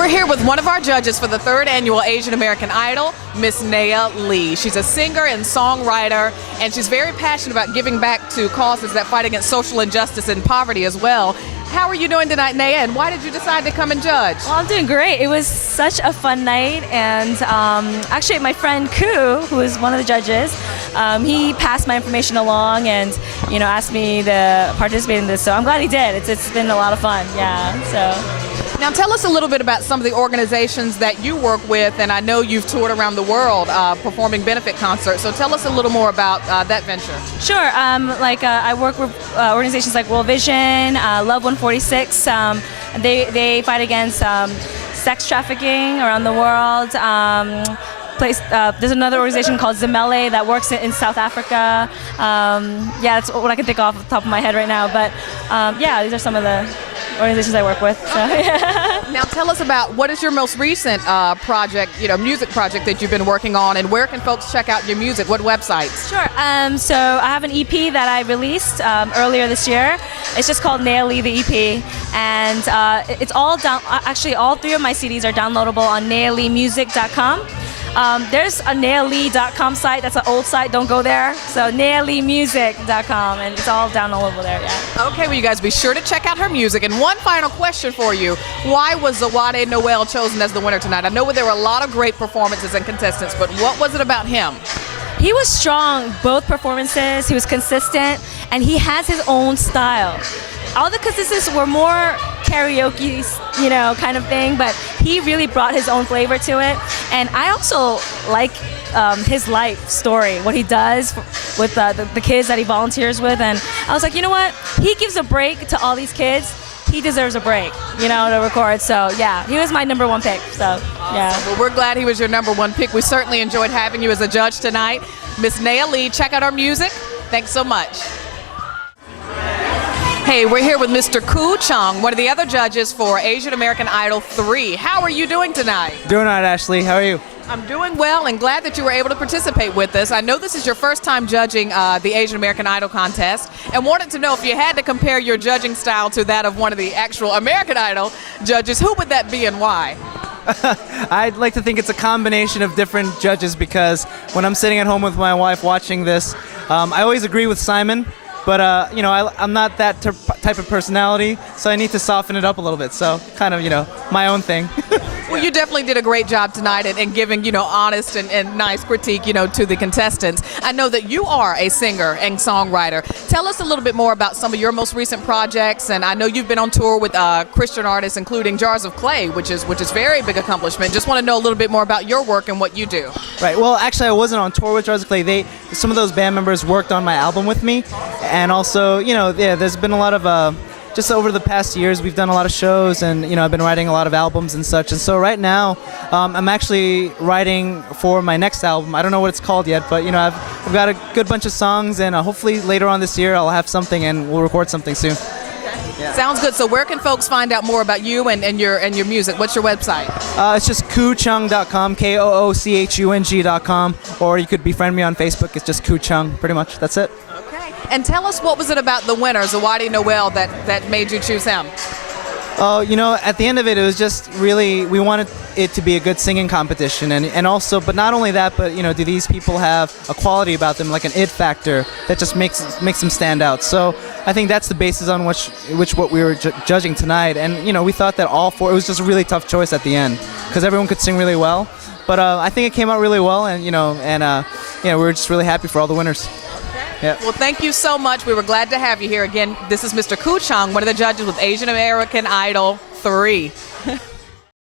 We're here with one of our judges for the 3rd annual Asian American Idol, Miss Naya Lee. She's a singer and songwriter, and she's very passionate about giving back to causes that fight against social injustice and poverty as well. How are you doing tonight, Naya, and why did you decide to come and judge? Well, I'm doing great. It was such a fun night, and actually my friend Ku, who is one of the judges, he passed my information along and asked me to participate in this, so I'm glad he did. It's been a lot of fun, yeah. So. Now tell us a little bit about some of the organizations that you work with, and I know you've toured around the world performing benefit concerts, so tell us a little more about that venture. Sure, I work with organizations like World Vision, Love 146, they fight against sex trafficking around the world. There's another organization called Zemele that works in South Africa. Yeah, that's what I can think off the top of my head right now, but yeah, these are some of the organizations I work with. So, yeah. Now tell us about what is your most recent project, music project that you've been working on, and where can folks check out your music? What websites? Sure. So I have an EP that I released earlier this year. It's just called Naya Lee, the EP, and it's all down. Actually, all 3 of my CDs are downloadable on nayaleemusic.com. There's a nayalee.com site. That's an old site. Don't go there. So nayaaleemusic.com, and it's all down all over there. Yeah. Okay, well, you guys be sure to check out her music. And one final question for you: why was Zawadi Noel chosen as the winner tonight? I know there were a lot of great performances and contestants, but what was it about him? He was strong both performances. He was consistent, and he has his own style. All the contestants were more karaoke, kind of thing, but he really brought his own flavor to it. And I also like his life story, what he does with the kids that he volunteers with. And I was like, you know what? He gives a break to all these kids. He deserves a break, to record. So yeah, he was my #1 pick. So yeah. Well, we're glad he was your #1 pick. We certainly enjoyed having you as a judge tonight. Miss Naya Lee, check out our music. Thanks so much. Hey, we're here with Mr. Ku Chung, one of the other judges for Asian American Idol 3. How are you doing tonight? Doing all right, Ashley. How are you? I'm doing well and glad that you were able to participate with us. I know this is your first time judging the Asian American Idol contest, and wanted to know if you had to compare your judging style to that of one of the actual American Idol judges, who would that be and why? I'd like to think it's a combination of different judges, because when I'm sitting at home with my wife watching this, I always agree with Simon. But, I'm not that type of personality, so I need to soften it up a little bit. So kind of, my own thing. Well, you definitely did a great job tonight in giving, honest and nice critique, to the contestants. I know that you are a singer and songwriter. Tell us a little bit more about some of your most recent projects. And I know you've been on tour with Christian artists, including Jars of Clay, which is very big accomplishment. Just want to know a little bit more about your work and what you do. Right. Well, actually, I wasn't on tour with Jars of Clay. Some of those band members worked on my album with me. And also, there's been a lot of, just over the past years, we've done a lot of shows, and, I've been writing a lot of albums and such. And so right now, I'm actually writing for my next album. I don't know what it's called yet, but, I've got a good bunch of songs, and hopefully later on this year, I'll have something and we'll record something soon. Yeah. Sounds good. So where can folks find out more about you and your music? What's your website? It's just koochung.com, KOOCHUNG.com, or you could befriend me on Facebook. It's just Ku Chung, pretty much. That's it. Okay. And tell us, what was it about the winner, Zawadi Noel, that made you choose him? Oh, at the end of it, it was just really, we wanted it to be a good singing competition, and also, but not only that, but do these people have a quality about them, like an it factor that just makes them stand out? So I think that's the basis on which what we were judging tonight, and we thought that all 4, it was just a really tough choice at the end, because everyone could sing really well, but I think it came out really well, and we were just really happy for all the winners. Yeah. Well, thank you so much. We were glad to have you here again. This is Mr. Ku Chung, one of the judges with Asian American Idol 3.